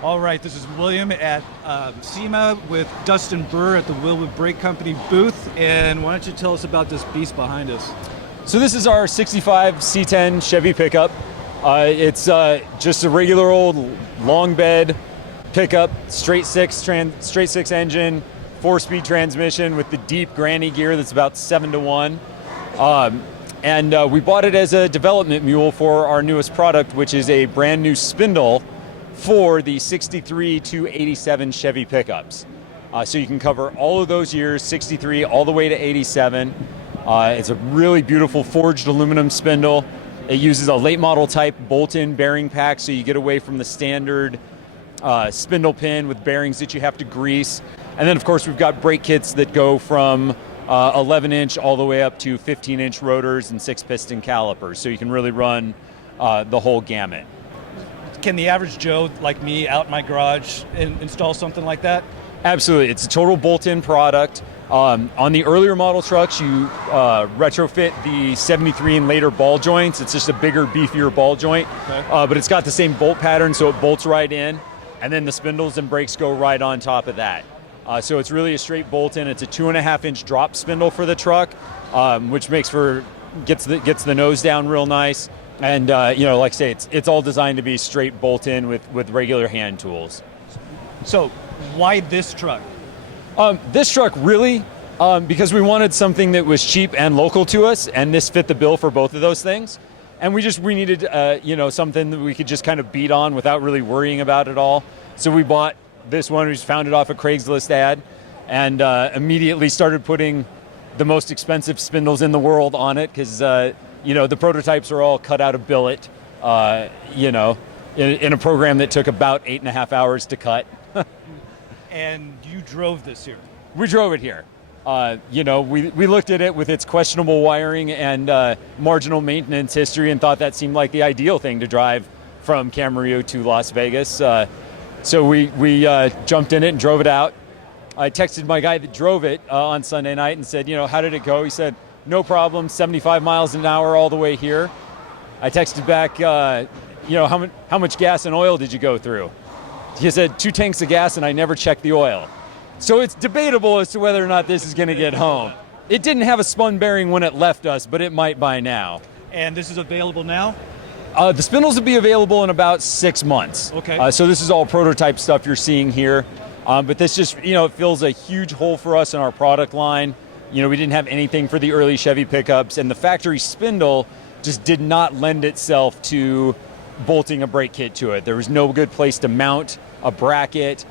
All right, this is William at SEMA with Dustin Burr at the Wilwood Brake Company booth. And why don't you tell us about this beast behind us? So this is our 65 C10 Chevy pickup. It's just a regular old long bed pickup, straight six engine, 4-speed transmission with the deep granny gear that's about 7-to-1. And we bought it as a development mule for our newest product, which is a brand new spindle for the 63 to 87 Chevy pickups. So you can cover all of those years, 63 all the way to 87. It's a really beautiful forged aluminum spindle. It uses a late model type bolt-in bearing pack, so you get away from the standard spindle pin with bearings that you have to grease. And then of course we've got brake kits that go from 11-inch all the way up to 15-inch rotors and 6-piston calipers, so you can really run the whole gamut. Can the average Joe like me out in my garage install something like that? Absolutely, it's a total bolt-in product. On the earlier model trucks, you retrofit the 73 and later ball joints. It's just a bigger, beefier ball joint, okay. But it's got the same bolt pattern, so it bolts right in, and then the spindles and brakes go right on top of that. So it's really a straight bolt-in. It's a 2.5-inch drop spindle for the truck, which makes gets the nose down real nice. And like I say, it's all designed to be straight bolt-in with regular hand tools. So why this truck? This truck really, because we wanted something that was cheap and local to us, and this fit the bill for both of those things. And we needed something that we could just kind of beat on without really worrying about it all. So we bought this one. We just found it off a Craigslist ad, and immediately started putting the most expensive spindles in the world on it, because the prototypes are all cut out of billet, in a program that took about 8.5 hours to cut. And you drove this here? We drove it here. We looked at it with its questionable wiring and marginal maintenance history and thought that seemed like the ideal thing to drive from Camarillo to Las Vegas. So we jumped in it and drove it out. I texted my guy that drove it on Sunday night and said, how did it go? He said, no problem, 75 miles an hour all the way here. I texted back, how much gas and oil did you go through? He said 2 tanks of gas and I never checked the oil. So it's debatable as to whether or not this is going to get home. It didn't have a spun bearing when it left us, but it might by now. And this is available now? The spindles will be available in about 6 months. Okay. So this is all prototype stuff you're seeing here. But this just, it fills a huge hole for us in our product line. We didn't have anything for the early Chevy pickups, and the factory spindle just did not lend itself to bolting a brake kit to it. There was no good place to mount a bracket,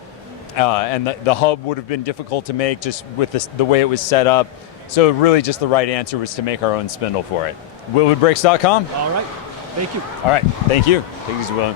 and the hub would have been difficult to make just with the way it was set up. So really just the right answer was to make our own spindle for it. WilwoodBrakes.com. All right. Thank you. All right. Thank you. Take it easy, William.